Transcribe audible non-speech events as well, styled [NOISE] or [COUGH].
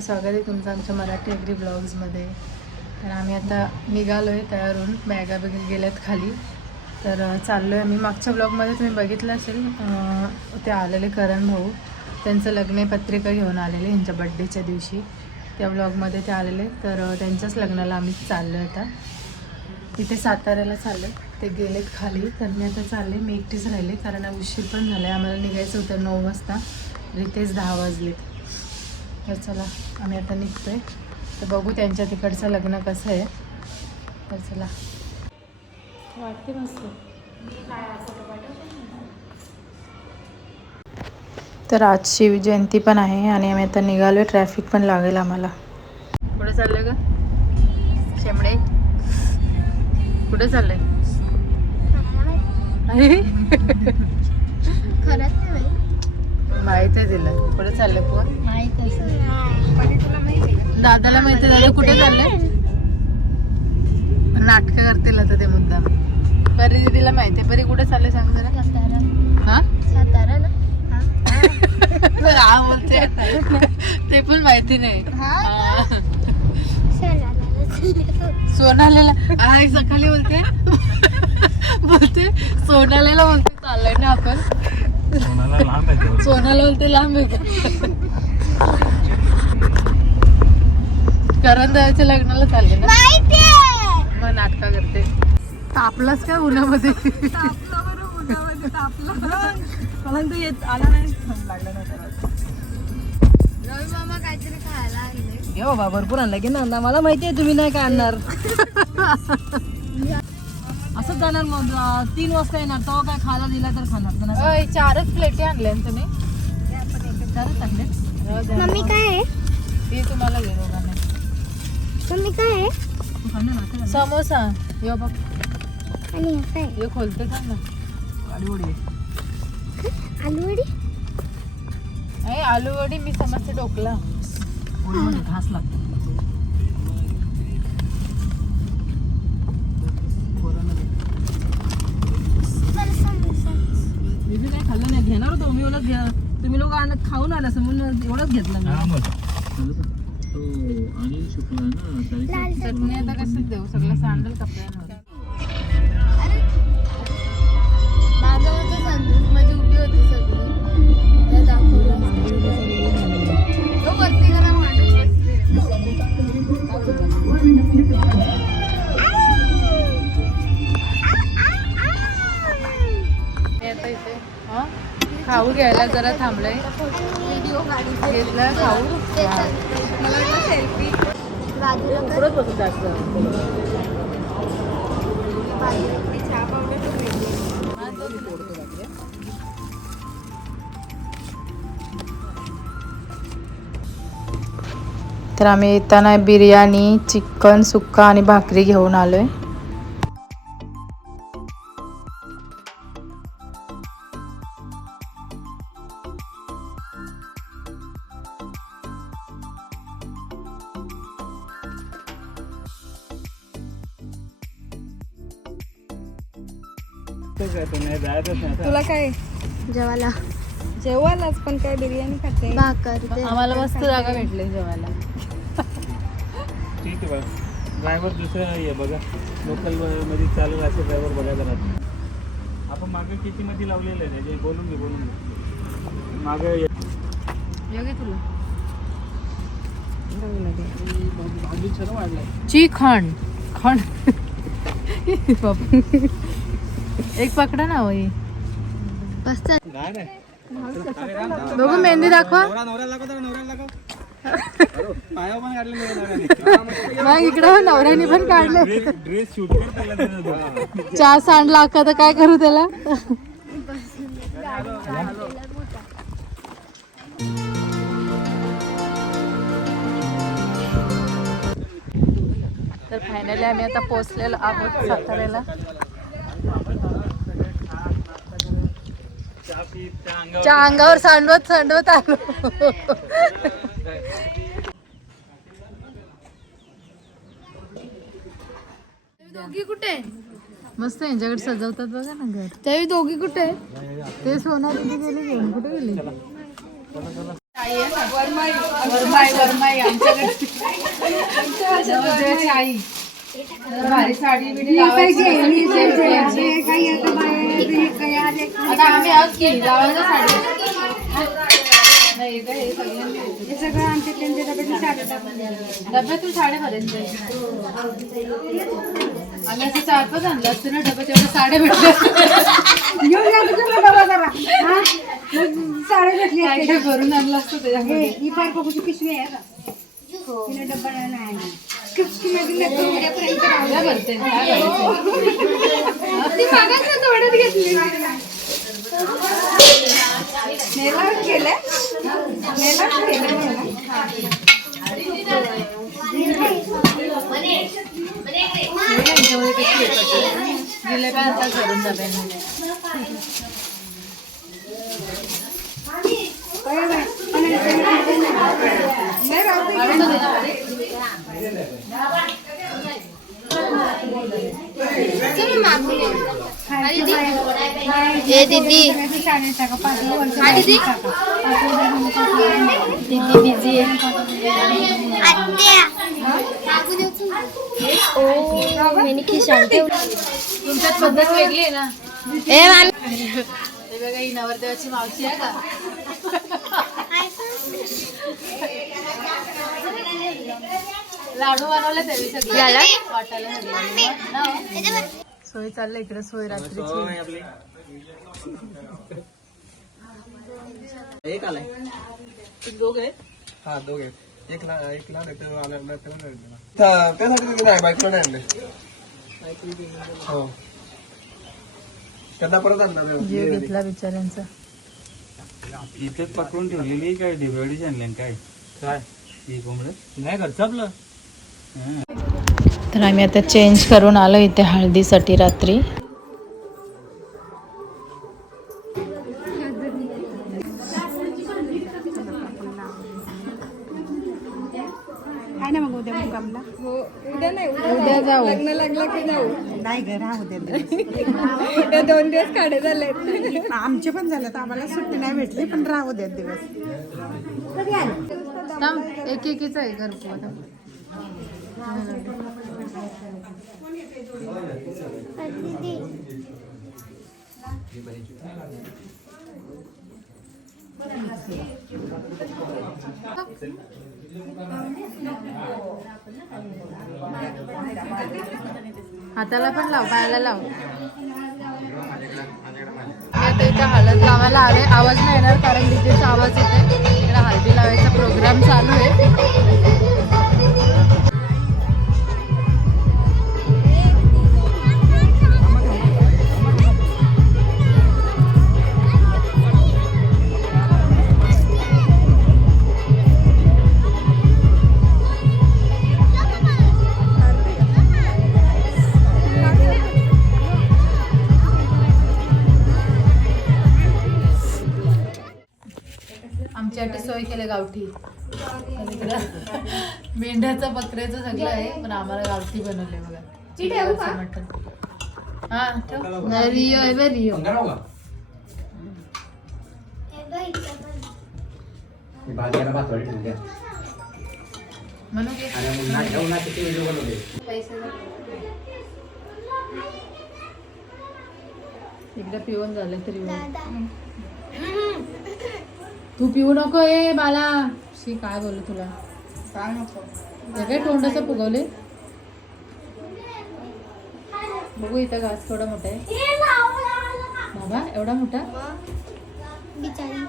तर स्वागत आहे तुमचं आमच्या मराठी अग्री ब्लॉग्समध्ये तर आम्ही आता निघालो आहे तयारून बॅगा वगैरे गेल्यात खाली. तर चाललो आहे आम्ही. मागच्या ब्लॉगमध्ये तुम्ही बघितलं असेल ते आलेले करण भाऊ. त्यांचं लग्न पत्रिका घेऊन आलेले ह्यांच्या बड्डेच्या दिवशी. त्या ब्लॉगमध्ये ते आलेले. तर त्यांच्याच लग्नाला आम्ही चाललो आहे आता. तिथे साताऱ्याला चालले ते गेलेत खाली. तर मी आता चालले मी एकटीच राहिले. कारण उशीर पण झाला आहे आम्हाला निघायचं होतं नऊ वाजता. रितेच दहा वाजलेत. तर चला आम्ही आता निघतोय. तर बघू त्यांच्या तिकडचं लग्न कसं आहे. तर चला. वाटते मस्त. तर आज शिवजयंती पण आहे आणि आम्ही आता निघालो ट्रॅफिक पण लागेल आम्हाला. कुठे चाललंय का? शेमडे कुठे चाललंय. माहीत. आहे तिला कुठे चाललंय पण माहीत असेल. दादाला माहिती आहे, दादा कुठे चाललंय? नाटक करतील आता ते मुद्दा परी दिदीला माहिती आहे परी कुठे चाललंय सांग जरा हा? सातारा हा बोलते. ते पण माहिती नाही. सोनालेला हा. आई सकाळी बोलते. बोलते. सोनालेला बोलते चाललंय ना आपण. कोणाला लांब आहे तेवढं. सोनाला बोलते लांब आहे. का करण दादाच्या लग्नाला चालले ना. मग नाटका करते. तापलाच काय उन्हामध्ये? मामा काहीतरी खायला आणले घे बाबा भरपूर आणलं. की ना मला माहिती आहे तुम्ही नाही काय आणणार. [LAUGHS] जाणार मग अं, तीन वाजता येणार. तेव्हा काय खायला दिला तर खाणार. नाही. अय, चारच प्लेटी आणल्या ना तुम्ही. चारच आणले? राहू द्या. मम्मी काय आहे? ती तुम्हाला घे दोघांना. मम्मी काय आहे? तू खाणार ना काय समोसा. यो बघ. आणि हे काय? यो खोलते का ना. गाडी ओढी आहे. आलू वडी अय, आलू वडी मी समजते डोकला पोळीमध्ये घास लागतो. मी बी खाल्लं नाही. घेणार होतो. मी एवढंच घ्या तुम्ही लोक आणत खाऊन आला असं म्हणून एवढंच घेतलं मी. हा मग. तो अनिल शुक्ला ना चटणी. आता कसं देऊ? सगळं सांडल कपड्यांवर खाऊ घ्यायला जरा थांबलंय. घेतलं खाऊ. मला वाटलं सेल्फी बाजूला कर. पुढंच बसून जास्त. चहा पावडर तर आम्ही येताना बिर्याणी चिकन सुक्का आणि भाकरी घेऊन आलोय तुला काय? जेवायला. जेवायलाच पण काय बिर्याणी खाते? भाकर ते. आम्हाला मस्त जागा भेटली जेवायला. ठीक आहे बघ ड्रायव्हर दुसरा आहे बघा. लोकलमध्ये चालू असे ड्रायव्हर बघायला राहतो आपण मागे किती मध्ये लावलेलं आहे? त्याचे बोलून घे बोलून घे. मागे योग्य तुला. अजून सर्व वाढलाय. ची खंड. [LAUGHS] बाप. एक पकडा ना नाही बघू मेहंदी दाखवा. [LAUGHS] मग इकडं नवऱ्याने पण काढले. चहा सांडला अक्का तर काय करू त्याला? तर फायनली आम्ही आता पोहोचलेलो आहोत साताऱ्याला चहा पी, त्या अंगावर च्या अंगावर सांडवत सांडवत आलो दोघी कुठे मस्त यांच्याकडे सजवतात बघा ना घर त्यावेळी दोघी कुठे ते सोना तिथे गेले घेऊन कुठे गेले आई आहे ना वरमाई वरमाई आमच्याकडे भारी साडी बिडी आता आम्ही आहोत की साडी. हे डब्यातून साड्यापर्यंत आम्ही असं चार पाच आणलं असतं ना डब्यात साडे भेटली काय काय भरून आणलं असतं त्याच्यामध्ये? ही पिशवी आहे का? तिला डब्बा नाही काय भरते घेतली नेला केलं नेला आता करून जाते. ए दीदी दीदी दीदी बिझी आहे मी खिशाल तुमच्यात पद्धत वेगळी आहे ना ए मामी बघा ही नवरदेवाची मावशी आहे का? [LAUGHS] लाडू बनवले सगळे? वाटायला. ना? सोय चाललंय इकडे सोय रात्रीची. एक आलाय. दोघ हा दोघे एक ला एक लहान आहे तो आला आणलं. त्यासाठी तर नाही बाईकला नाही आणले. हो. त्यांना परत घेतला बिचाऱ्यांचा. इथेच पकडून ठेवलेली काय? डिबेडीच आणले काय? काय? ही कोंबड? नाही घरचं आपलं तर आम्ही आता चेंज करून आलो इथे हळदीसाठी रात्री. मग उद्या मुक्कामला उद्या नाही उद्या जाऊ. लग्न लागलं की जाऊ. नाही घर राहू दे [LAUGHS] दोन दिवस काढे झाले आमचे पण झाले तर आम्हाला सुट्टी नाही भेटली पण राहू द्या दिवस. एक एकीच आहे घरपो आता हाताला पण लाव पायाला लाव. आता इथं हळद लावायला आले. आवाज नाही येणार कारण डीजेचा आवाज येते इकडे हळदी लावायचा प्रोग्राम चालू आहे. सोय केलं गावठी. मेंढ्याचं बकऱ्याचं सगळं आहे पण आम्हाला गावठी बनवले बघा. मटण. हा ठेव. रिओ आहे बे रिओ. म्हणू घे एकदा पिऊन झालं तरी. तू पिऊ नको ए बाला. शी काय बोलू तुला? काय नको? काय तोंडाचं फुगवले? बघू इथं घास थोडा मोठा आहे. बाबा एवढा मोठा? बिचारी.